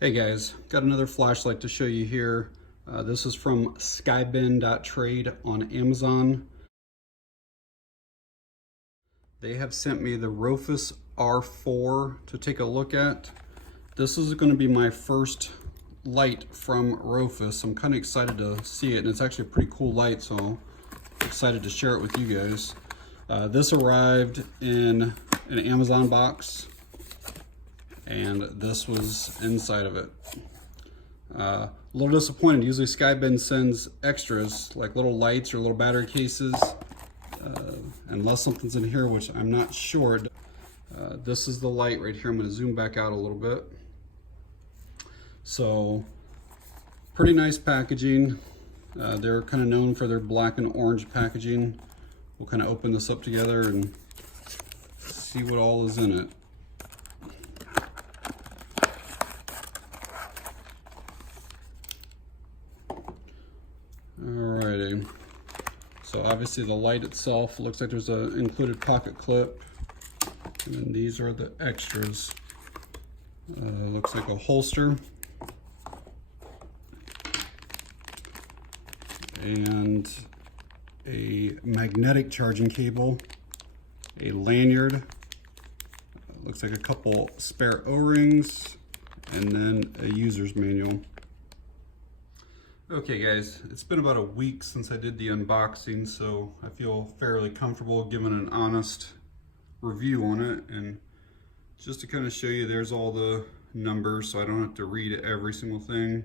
Hey guys, got another flashlight to show you here. This is from skybin.trade on Amazon. They have sent me the Rufus R4 to take a look at. This is going to be my first light from Rofis. I'm kind of excited to see it, and it's actually a pretty cool light, so I'm excited to share it with you guys. This arrived in an Amazon box, and this was inside of it. A little disappointed. Usually Skybin sends extras like little lights or little battery cases, unless something's in here, which I'm not sure. This is the light right here. I'm going to zoom back out a little bit. So pretty nice packaging. They're kind of known for their black and orange packaging. We'll kind of open this up together and see what all is in it. Alrighty, so obviously the light itself looks like there's an included pocket clip, and then these are the extras. Looks like a holster, and a magnetic charging cable, a lanyard, looks like a couple spare O-rings, and then a user's manual. Okay guys, it's been about a week since I did the unboxing, so I feel fairly comfortable giving an honest review on it. And just to kind of show you, there's all the numbers, so I don't have to read every single thing.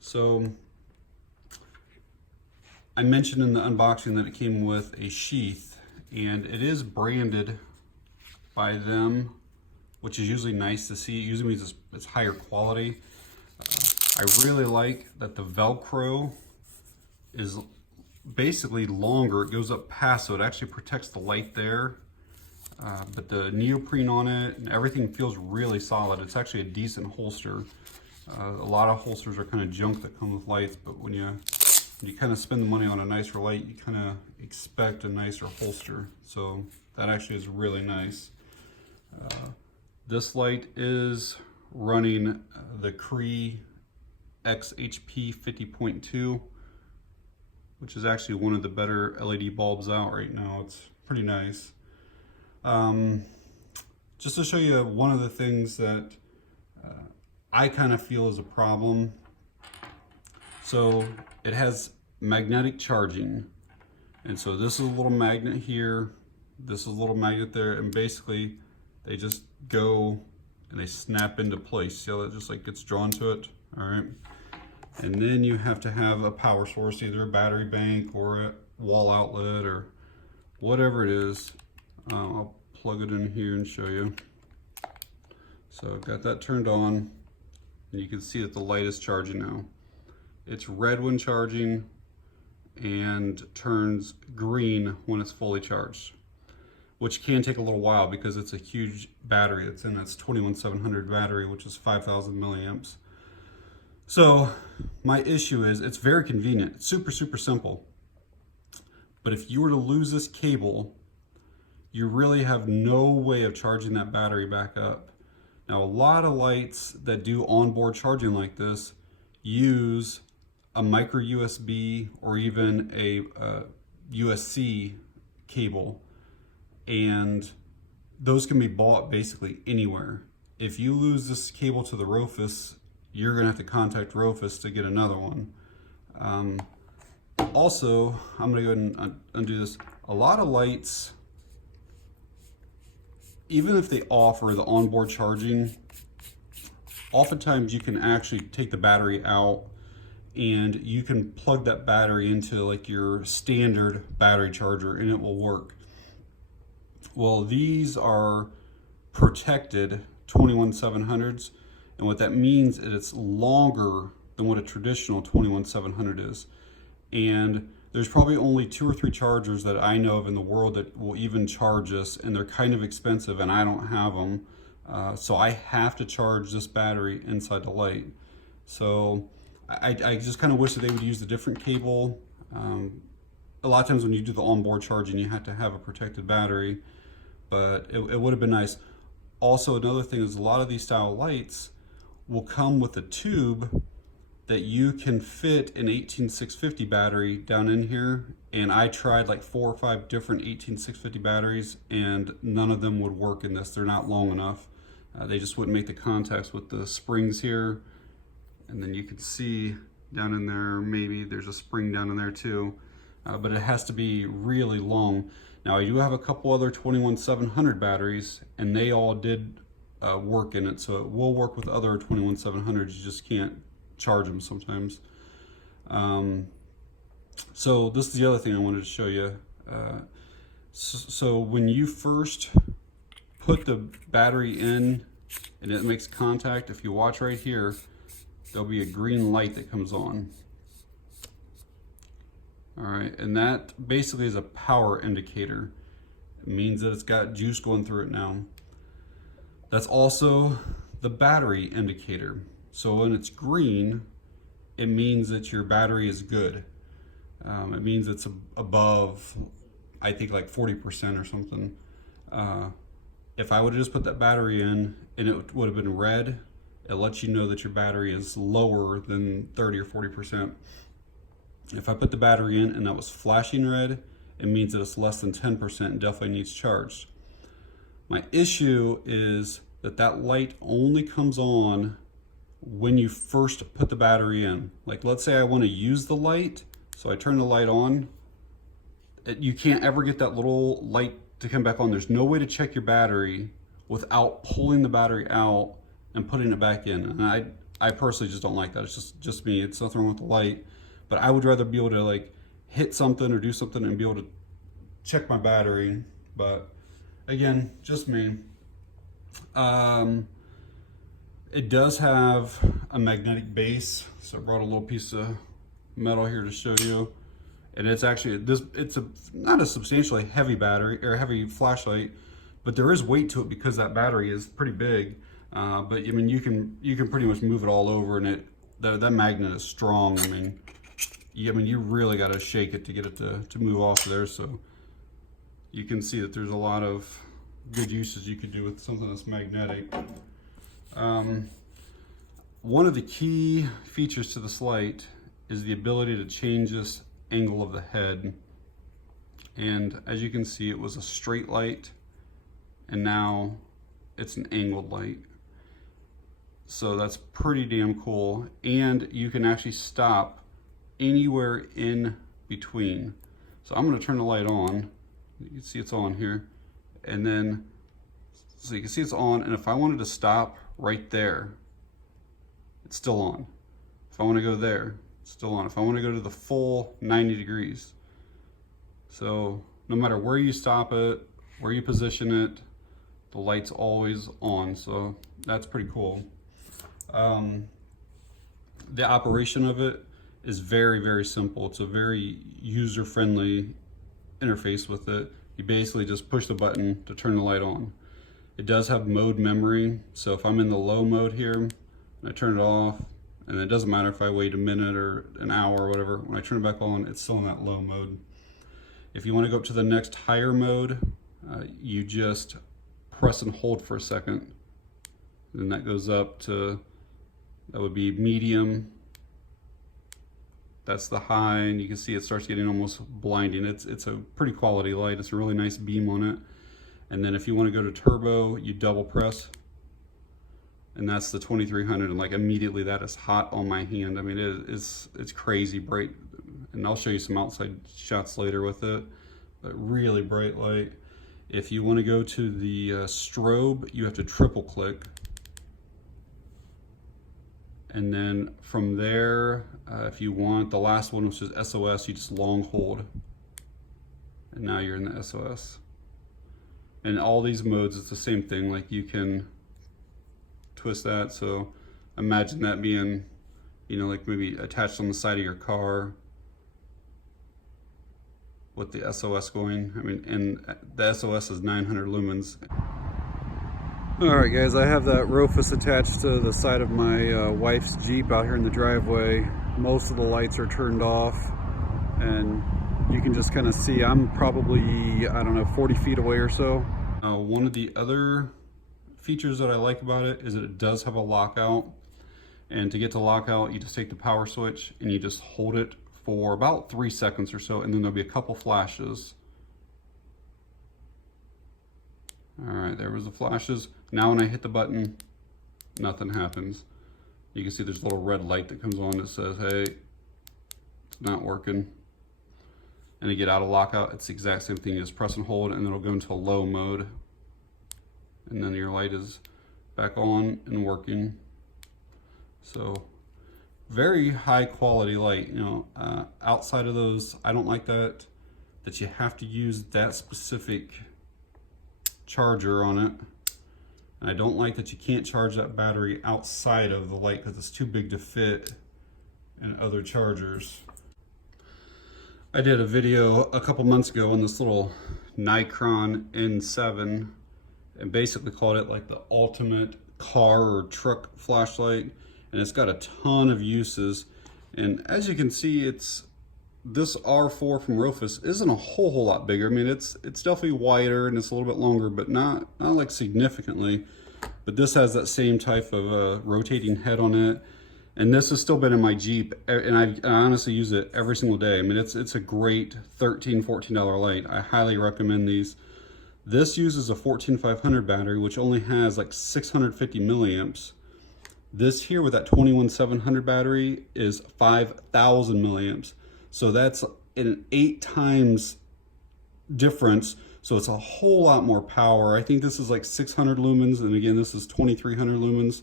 So I mentioned in the unboxing that it came with a sheath, and it is branded by them, which is usually nice to see. It usually means it's higher quality. I really like that the Velcro is basically longer. It goes up past, so it actually protects the light there. But the neoprene on it and everything feels really solid. It's actually a decent holster. A lot of holsters are kind of junk that come with lights, but when you kind of spend the money on a nicer light, you kind of expect a nicer holster. So that actually is really nice. This light is running the Cree XHP 50.2, which is actually one of the better LED bulbs out right now. It's pretty nice. Just to show you one of the things that I kind of feel is a problem. So it has magnetic charging, and so this is a little magnet here, this is a little magnet there, and basically they just go and they snap into place. See how that just like gets drawn to it? All right. And then you have to have a power source, either a battery bank or a wall outlet or whatever it is. I'll plug it in here and show you. So I've got that turned on, and you can see that the light is charging now. It's red when charging and turns green when it's fully charged, which can take a little while because it's a huge battery. It's in its 21700 battery, which is 5,000 milliamps. So my issue is it's very convenient. It's super, super simple. But if you were to lose this cable, you really have no way of charging that battery back up. Now, a lot of lights that do onboard charging like this use a micro USB or even a USB-C cable, and those can be bought basically anywhere. If you lose this cable to the Rofis, you're gonna have to contact Rofis to get another one. Also, I'm gonna go ahead and undo this. A lot of lights, even if they offer the onboard charging, oftentimes you can actually take the battery out and you can plug that battery into like your standard battery charger and it will work. Well, these are protected 21700s, and what that means is it's longer than what a traditional 21700 is. And there's probably only 2 or 3 chargers that I know of in the world that will even charge this, and they're kind of expensive, and I don't have them. So I have to charge this battery inside the light. So I just kind of wish that they would use a different cable. A lot of times when you do the onboard charging, you have to have a protected battery, but it would have been nice. Also, another thing is a lot of these style lights will come with a tube that you can fit an 18650 battery down in here. And I tried like 4 or 5 different 18650 batteries and none of them would work in this. They're not long enough. They just wouldn't make the contacts with the springs here. And then you can see down in there, maybe there's a spring down in there too. But it has to be really long. Now I do have a couple other 21700 batteries and they all did work in it. So it will work with other 21700s, you just can't charge them sometimes. So this is the other thing I wanted to show you. So when you first put the battery in and it makes contact, if you watch right here, there'll be a green light that comes on. All right, and that basically is a power indicator. It means that it's got juice going through it now. That's also the battery indicator. So when it's green, it means that your battery is good. It means it's above, I think like 40% or something. If I would have just put that battery in and it would have been red, it lets you know that your battery is lower than 30 or 40%. If I put the battery in and that was flashing red, it means that it's less than 10% and definitely needs charged. My issue is that that light only comes on when you first put the battery in. Like let's say I want to use the light, so I turn the light on. You can't ever get that little light to come back on. There's no way to check your battery without pulling the battery out and putting it back in. And I personally just don't like that. It's just me. It's nothing wrong with the light, but I would rather be able to like hit something or do something and be able to check my battery. But again, just me. It does have a magnetic base, so I brought a little piece of metal here to show you. And it's actually it's not a substantially heavy battery or heavy flashlight, but there is weight to it because that battery is pretty big. But I mean, you can pretty much move it all over, and that magnet is strong. I mean, you really got to shake it to get it to move off of there. So you can see that there's a lot of good uses you could do with something that's magnetic. One of the key features to this light is the ability to change this angle of the head. And as you can see, it was a straight light and now it's an angled light. So that's pretty damn cool. And you can actually stop anywhere in between. So I'm going to turn the light on. You can see it's on here. And then, so you can see it's on. And if I wanted to stop right there, it's still on. If I want to go there, it's still on. If I want to go to the full 90 degrees. So no matter where you stop it, where you position it, the light's always on. So that's pretty cool. The operation of it is very, very simple. It's a very user-friendly interface with it. You basically just push the button to turn the light on. It does have mode memory. So if I'm in the low mode here, and I turn it off, and it doesn't matter if I wait a minute or an hour or whatever, when I turn it back on, it's still in that low mode. If you want to go up to the next higher mode, you just press and hold for a second. And that goes up to, that would be medium. That's the high, and you can see it starts getting almost blinding. It's a pretty quality light. It's a really nice beam on it. And then if you want to go to turbo, you double press, and that's the 2300, and like immediately that is hot on my hand. I mean, it's crazy bright, and I'll show you some outside shots later with it, but really bright light. If you want to go to the strobe, you have to triple click. And then from there, if you want the last one, which is SOS, you just long hold. And now you're in the SOS. And all these modes, it's the same thing. Like you can twist that. So imagine that being, you know, like maybe attached on the side of your car with the SOS going. I mean, and the SOS is 900 lumens. Alright guys, I have that Rofis attached to the side of my wife's Jeep out here in the driveway. Most of the lights are turned off, and you can just kind of see I'm probably, I don't know, 40 feet away or so. One of the other features that I like about it is that it does have a lockout. And to get to lockout, you just take the power switch and you just hold it for about 3 seconds or so, and then there'll be a couple flashes. All right, there was the flashes. Now when I hit the button, nothing happens. You can see there's a little red light that comes on that says, hey, it's not working. And to get out of lockout, it's the exact same thing. You just press and hold, and it'll go into a low mode. And then your light is back on and working. So very high quality light. You know, outside of those, I don't like that you have to use that specific charger on it. And I don't like that you can't charge that battery outside of the light because it's too big to fit in other chargers. I did a video a couple months ago on this little Nikon N7 and basically called it like the ultimate car or truck flashlight, and it's got a ton of uses. And as you can see, this R4 from Rofis isn't a whole lot bigger. I mean, it's definitely wider and it's a little bit longer, but not like significantly. But this has that same type of rotating head on it. And this has still been in my Jeep, and I honestly use it every single day. I mean, it's a great $13, $14 light. I highly recommend these. This uses a 14500 battery, which only has like 650 milliamps. This here with that 21700 battery is 5000 milliamps. So that's an 8 times difference. So it's a whole lot more power. I think this is like 600 lumens, and again, this is 2300 lumens.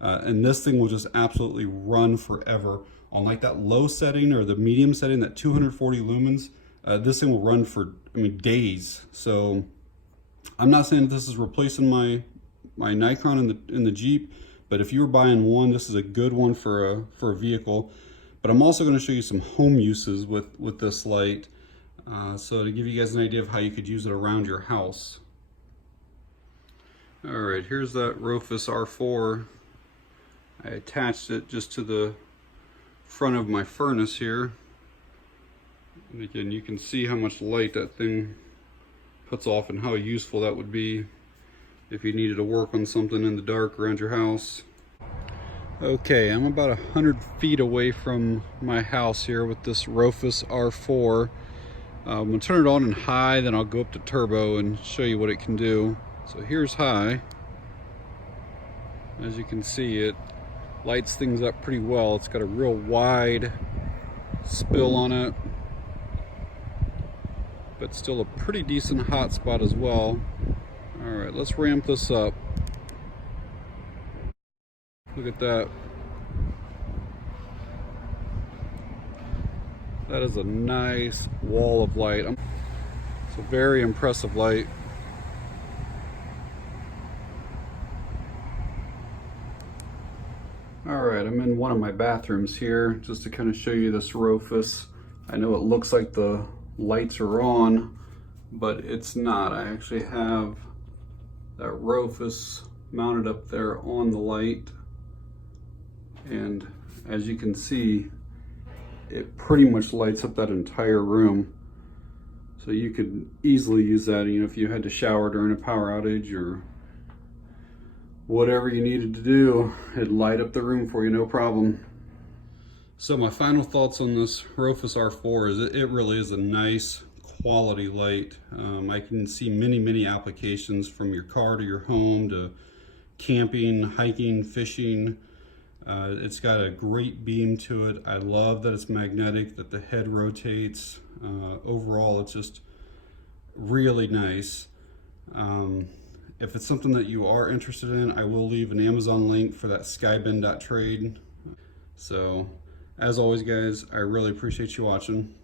And this thing will just absolutely run forever. On like that low setting or the medium setting, that 240 lumens, this thing will run for, I mean, days. So I'm not saying that this is replacing my Nikon in the Jeep, but if you were buying one, this is a good one for a vehicle. But I'm also going to show you some home uses with this light, so to give you guys an idea of how you could use it around your house. All right, here's that Rufus R4. I attached it just to the front of my furnace here. And again, you can see how much light that thing puts off and how useful that would be if you needed to work on something in the dark around your house. Okay, I'm about 100 feet away from my house here with this Rufus R4. I'm gonna turn it on in high, then I'll go up to turbo and show you what it can do. So here's high. As you can see, it lights things up pretty well. It's got a real wide spill on it, but still a pretty decent hot spot as well. All right, let's ramp this up. Look at that. That is a nice wall of light. It's a very impressive light. Alright, I'm in one of my bathrooms here just to kind of show you this Rofis. I know it looks like the lights are on, but it's not. I actually have that Rofis mounted up there on the light, and as you can see, it pretty much lights up that entire room. So you could easily use that, you know, if you had to shower during a power outage or whatever you needed to do, it'd light up the room for you, no problem. So my final thoughts on this Rufus R4 is it really is a nice quality light. I can see many applications, from your car to your home to camping, hiking, fishing. It's got a great beam to it. I love that it's magnetic, that the head rotates. Overall, it's just really nice. If it's something that you are interested in, I will leave an Amazon link for that skybend.trade. So, as always guys, I really appreciate you watching.